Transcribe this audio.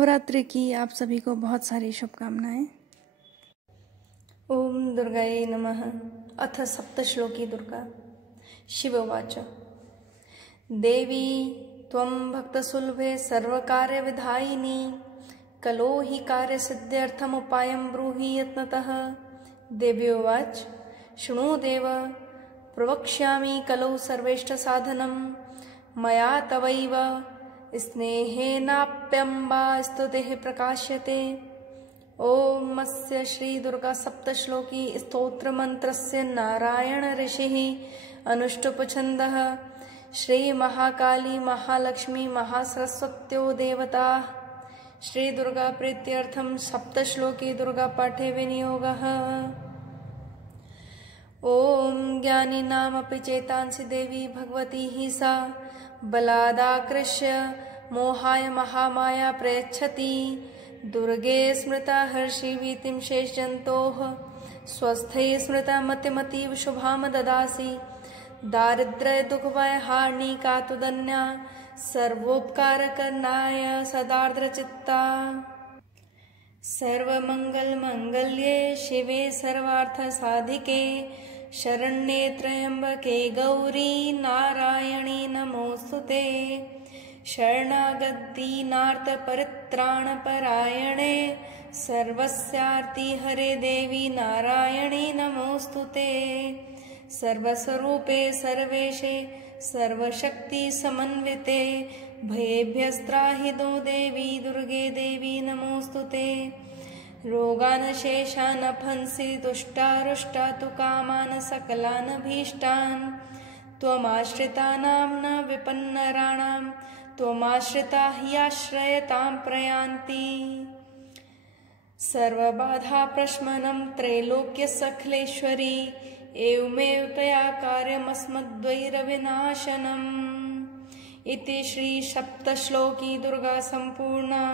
नवरात्रि की आप सभी को बहुत सारी शुभकामनाएं। ओम दुर्गायै नमः। अथ सप्तश्लोकी दुर्गा। शिवोवाच देवी त्वं भक्तसुलभे सर्वकार्यविधायिनी कलो हि कार्यसिद्ध्यर्थमुपायं ब्रूहि यत्नतः। देव्योवाच शृणु देव प्रवक्ष्यामि कलौ सर्वेष्टसाधनं मया तवैव स्नेहेनाप्यम्बा स्तुतिः प्रकाश्यते। ओम अस्य श्री दुर्गा सप्तश्लोकी स्तोत्र मंत्रस्य नारायण ऋषिः अनुष्टुप छन्दः। श्री महाकाली महालक्ष्मी महासरस्वत्यो देवता श्री दुर्गा प्रीत्यर्थं सप्तश्लोकी दुर्गा पाठे विनियोगः। ओम ज्ञानिनामपि चेतांसि देवी भगवती हि सा बलादाकृष्य मोहाय महामाया प्रयच्छति। दुर्गे स्मृता हर्षिवीतिं शेषजन्तोः स्वस्थै स्मृता मतिमतीव शुभां ददासि। दारिद्र्य दुःखभयहारिणी कातुदन्या सर्वोपकारकरणाय सदार्द्रचित्ता। सर्वमङ्गलमङ्गल्ये शिवे सर्वार्थसाधिके शरण्ये त्र्यम्बके गौरी नारायणी नमोऽस्तुते। शरणागतदीनार्तपरित्राणपरायणे सर्वस्यार्ति हरे देवी नारायणी नमोऽस्तुते। सर्वस्वरूपे सर्वेशे सर्वशक्तिसमन्विते भयेभ्यस्त्राहि नो देवी दुर्गे देवी नमोऽस्तुते। रोगान् शेषान् फंसि तुष्टारुष्टा तु कामान् सकलान् भीष्टान् त्वमाश्रितानां न विपन्नराणां त्वमाश्रिता ह्याश्रयतां प्रयान्ति। सर्वबाधा प्रशमनं त्रैलोक्यसखलेश्वरी एवमेव तया कार्यमस्मद्वैरविनाशनम्। इति श्री सप्तश्लोकी दुर्गा सम्पूर्णा।